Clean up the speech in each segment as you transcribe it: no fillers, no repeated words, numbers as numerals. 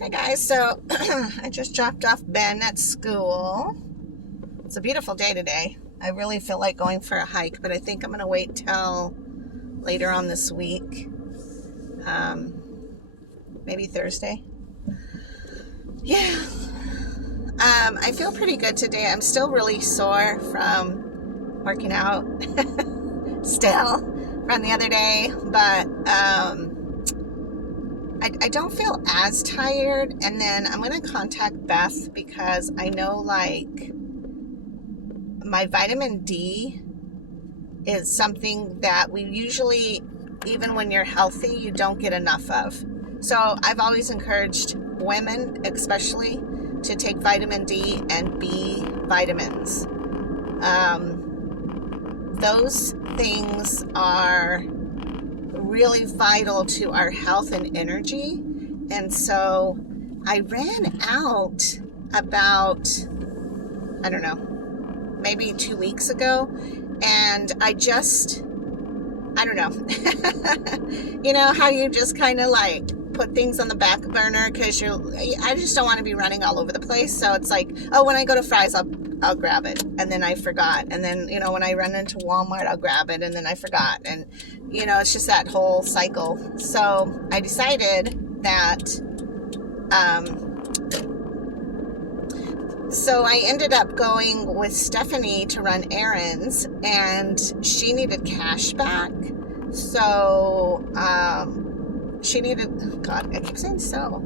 Hey guys, so I just dropped off Ben at school. It's a beautiful day today. I really feel like going for a hike, but I think I'm going to wait till later on this week. Maybe Thursday. Yeah. I feel pretty good today. I'm still really sore from working out still from the other day, but I don't feel as tired. And then I'm going to contact Beth because I know like my vitamin D is something that we usually, even when you're healthy, you don't get enough of. So I've always encouraged women especially to take vitamin D and B vitamins. Those things are really vital to our health and energy. And so I ran out about, I don't know, maybe 2 weeks ago, and I don't know. You know how you just kind of like put things on the back burner because I just don't want to be running all over the place. So it's like, oh, when I go to Fry's, I'll grab it, and then I forgot. And then, you know, when I run into Walmart, I'll grab it, and then I forgot. And, you know, it's just that whole cycle. So I decided that, so I ended up going with Stephanie to run errands, and she needed cash back. So, she needed, God, I keep saying so.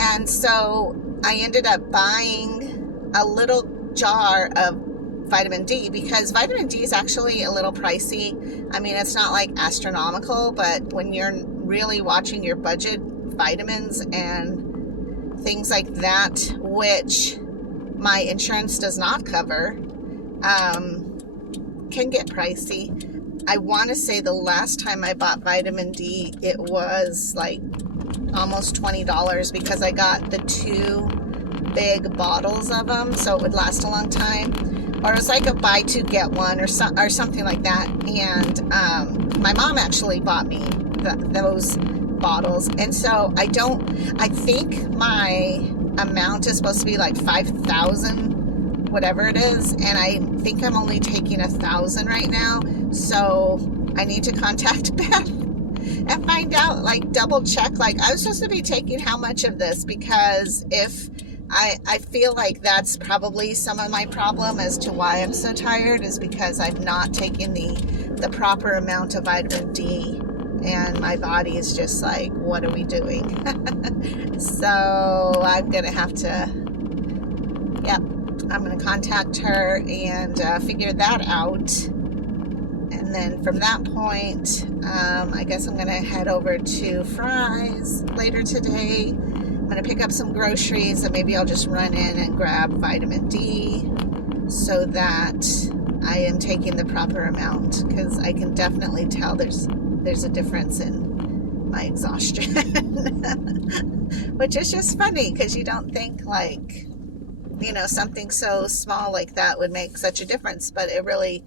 And so I ended up buying a little jar of vitamin D because vitamin D is actually a little pricey. I mean, it's not like astronomical, but when you're really watching your budget, vitamins and things like that, which my insurance does not cover, can get pricey. I want to say the last time I bought vitamin D, it was like almost $20 because I got the 2 big bottles of them, so it would last a long time. Or it was like a buy 2 get 1 or something like that. And my mom actually bought me those bottles, and so I think my amount is supposed to be like 5,000, whatever it is, and I think I'm only taking 1,000 right now. So I need to contact Beth and find out, like double check, like I was supposed to be taking how much of this, because if I feel like that's probably some of my problem as to why I'm so tired, is because I've not taken the proper amount of vitamin D, and my body is just like, what are we doing? So I'm gonna have to, yep, I'm gonna contact her and figure that out. And then from that point, I guess I'm gonna head over to Fry's later today. I'm gonna pick up some groceries, and maybe I'll just run in and grab vitamin D so that I am taking the proper amount, because I can definitely tell there's a difference in my exhaustion. Which is just funny, because you don't think like, you know, something so small like that would make such a difference, but it really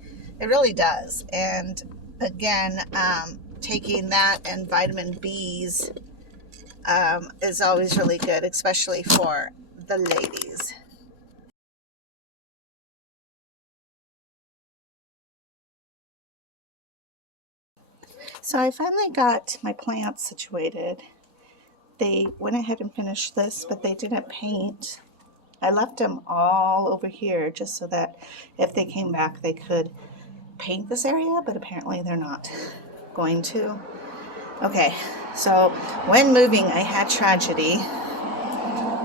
does. And again, taking that and vitamin B's is always really good, especially for the ladies. So I finally got my plants situated. They went ahead and finished this, but they didn't paint. I left them all over here just so that if they came back, they could paint this area, but apparently they're not going to. Okay, so when moving, I had tragedy.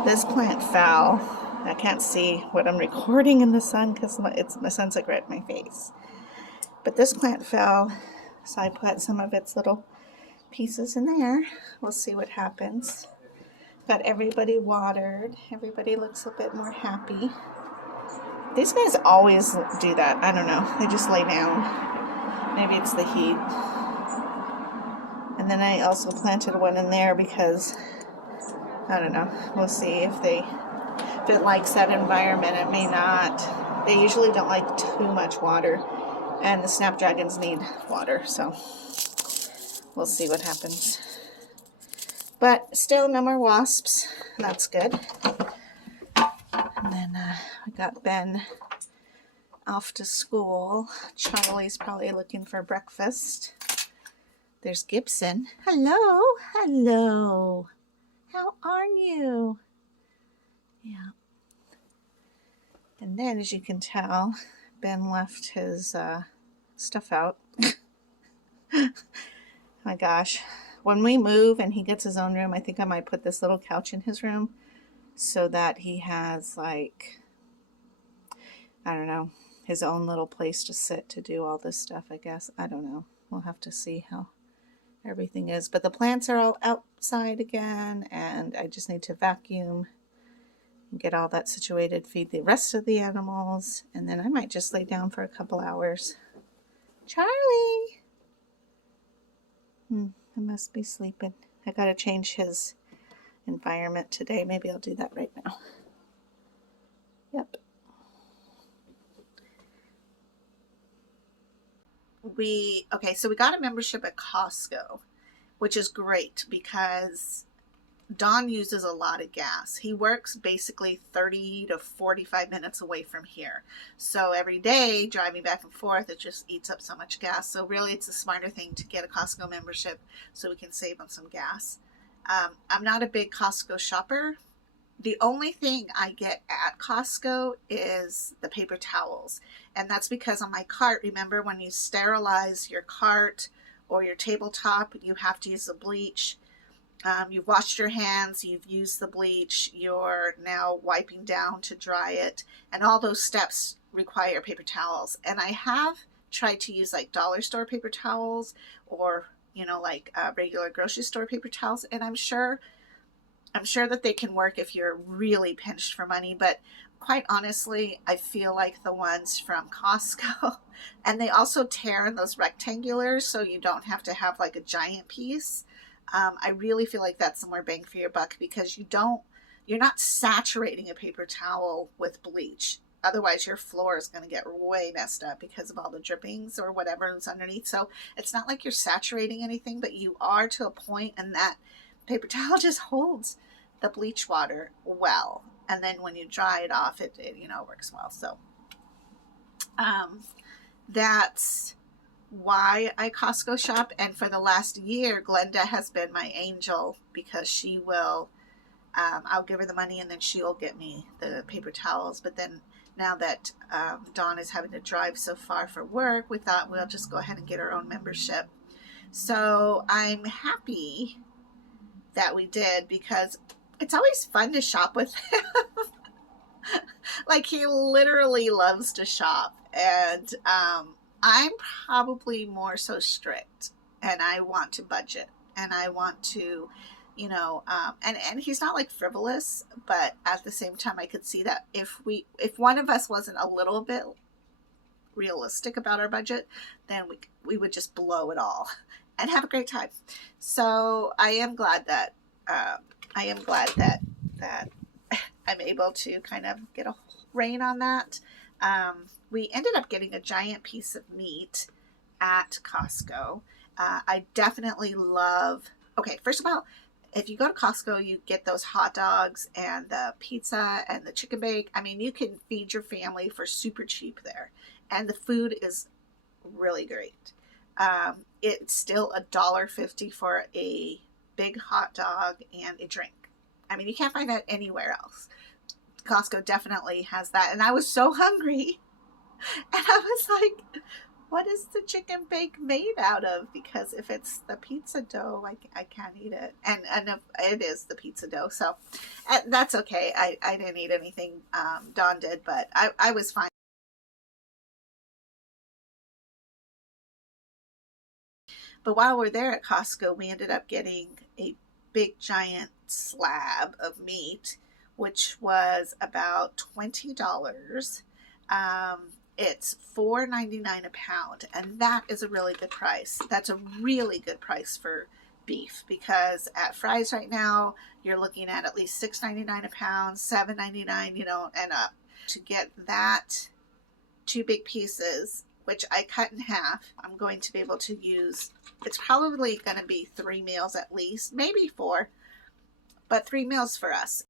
This plant fell. I can't see what I'm recording in the sun because my sun's like right in my face. But this plant fell, so I put some of its little pieces in there. We'll see what happens. Got everybody watered. Everybody looks a bit more happy. These guys always do that. I don't know. They just lay down. Maybe it's the heat. And then I also planted one in there because, I don't know. We'll see if it likes that environment. It may not. They usually don't like too much water. And the snapdragons need water. So we'll see what happens. But still no more wasps. That's good. And then we got Ben off to school. Charlie's probably looking for breakfast. There's Gibson. Hello. Hello. How are you? Yeah. And then, as you can tell, Ben left his stuff out. My gosh. When we move and he gets his own room, I think I might put this little couch in his room so that he has, like, I don't know, his own little place to sit to do all this stuff, I guess. I don't know. We'll have to see how everything is. But the plants are all outside again, and I just need to vacuum and get all that situated, feed the rest of the animals, and then I might just lay down for a couple hours. Charlie! I must be sleeping. I gotta change his environment today. Maybe I'll do that right now. Yep. So we got a membership at Costco, which is great because Don uses a lot of gas. He works basically 30 to 45 minutes away from here. So every day driving back and forth, it just eats up so much gas. So really it's a smarter thing to get a Costco membership so we can save on some gas. I'm not a big Costco shopper. The only thing I get at Costco is the paper towels. And that's because on my cart, remember when you sterilize your cart or your tabletop, you have to use the bleach. You've washed your hands, you've used the bleach, you're now wiping down to dry it. And all those steps require paper towels. And I have tried to use like dollar store paper towels or, like regular grocery store paper towels. And I'm sure that they can work if you're really pinched for money, but quite honestly, I feel like the ones from Costco, and they also tear in those rectangulars so you don't have to have like a giant piece. I really feel like that's more bang for your buck because you're not saturating a paper towel with bleach. Otherwise, your floor is going to get way messed up because of all the drippings or whatever is underneath. So it's not like you're saturating anything, but you are to a point, and that paper towel just holds the bleach water well, and then when you dry it off, it works well. So that's why I Costco shop. And for the last year, Glenda has been my angel because she will I'll give her the money and then she'll get me the paper towels. But then now that Dawn is having to drive so far for work, we thought we'll just go ahead and get our own membership. So I'm happy that we did because it's always fun to shop with him. Like, he literally loves to shop, and I'm probably more so strict, and I want to budget, and I want to, and he's not like frivolous, but at the same time I could see that if one of us wasn't a little bit realistic about our budget, then we would just blow it all and have a great time. So I am glad that that I'm able to kind of get a rein on that. We ended up getting a giant piece of meat at Costco. I definitely love, first of all, if you go to Costco, you get those hot dogs and the pizza and the chicken bake. I mean, you can feed your family for super cheap there. And the food is really great. It's still $1.50 for a big hot dog and a drink. I mean, you can't find that anywhere else. Costco definitely has that. And I was so hungry. And I was like, what is the chicken bake made out of? Because if it's the pizza dough, I can't eat it. And if it is the pizza dough. So that's okay. I didn't eat anything. Dawn did, but I was fine. But while we're there at Costco, we ended up getting a big giant slab of meat, which was about $20. It's $4.99 a pound, and that is a really good price. That's a really good price for beef, because at Fry's right now you're looking at least $6.99 a pound, $7.99, and up. To get that 2 big pieces, which I cut in half, I'm going to be able to use, it's probably going to be 3 meals at least, maybe 4. but 3 meals for us.